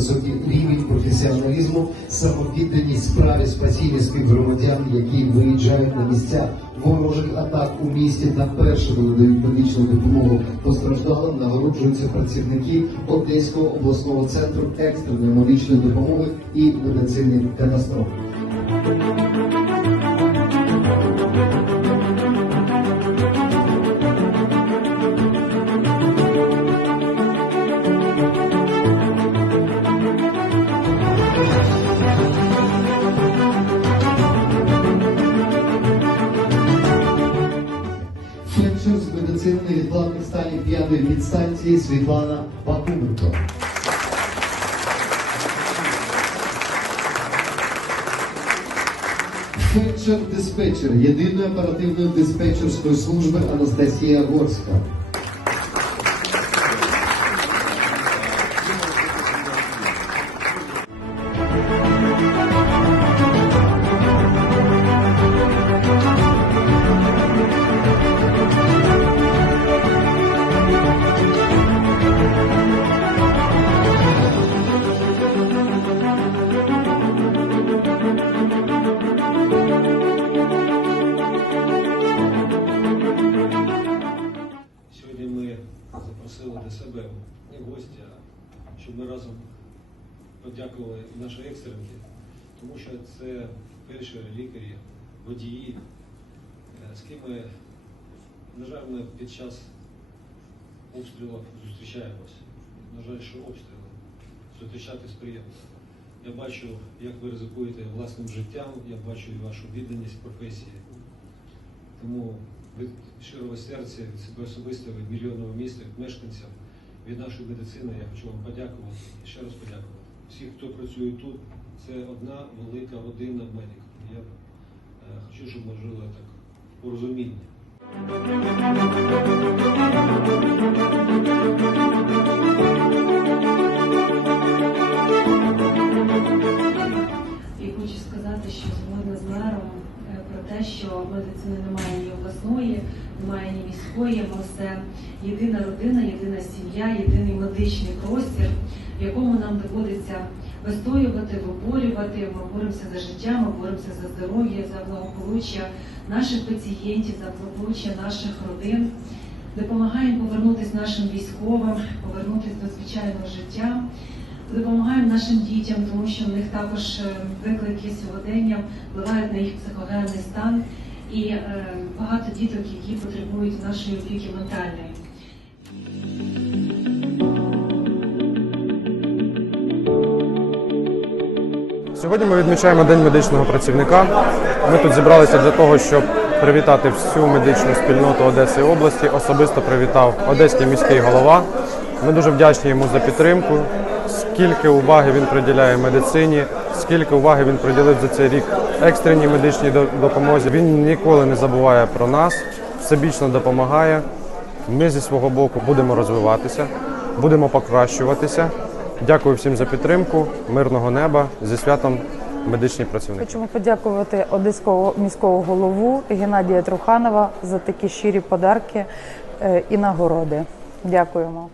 високий рівень професіоналізму, самовідданість справі спасіння співгромадян, які виїжджають на місця ворожих атак у місті та першими надають медичну допомогу постраждалим, нагороджуються працівники Одеського обласного центру екстреної медичної допомоги і медицини катастроф. Медицини стані станів п'ятої підстанції Світлана Бакуменко. Фельдшер-диспетчер єдиної оперативної диспетчерської служби Анастасія Горська. Не гостя, щоб ми разом подякували нашій екстренці, тому що це перші лікарі, водії, е, з ким ми, на жаль, ми під час обстрілів зустрічаємось. На жаль, що обстріли зустрічатись приємно. Я бачу, як ви ризикуєте власним життям, я бачу і вашу відданість професії. Тому від щирого серця, від себе особисто, від мільйонного міста, від мешканців, від нашої медицини я хочу вам подякувати ще раз подякувати. Всі, хто працює тут, це одна велика родина медиків. Я е, хочу, щоб ми жили так в порозумінні. І хочу сказати, що згодна з мером е, про те, що медицини немає ні обласної, немає ні міської, це єдина родина, єдина сім'я, єдиний медичний простір, в якому нам доводиться вистоювати, виборювати. Ми боремося за життя, ми боремося за здоров'я, за благополуччя наших пацієнтів, за благополуччя наших родин. Допомагаємо повернутися нашим військовим, повернутися до звичайного життя допомагаємо нашим дітям, тому що в них також е, виклики сьогодення впливають на їх психогенний стан і е, багато діток, які потребують нашої опіки ментальної. Сьогодні ми відмічаємо День медичного працівника. Ми тут зібралися для того, щоб привітати всю медичну спільноту Одеси області. Особисто привітав Одеський міський голова. Ми дуже вдячні йому за підтримку. Скільки уваги він приділяє медицині, скільки уваги він приділив за цей рік екстреній медичній допомозі. Він ніколи не забуває про нас, всебічно допомагає. Ми зі свого боку будемо розвиватися, будемо покращуватися. Дякую всім за підтримку, мирного неба зі святом медичні працівники. Хочемо подякувати одеського міського голову Геннадія Труханова за такі щирі подарки е, і нагороди. Дякуємо.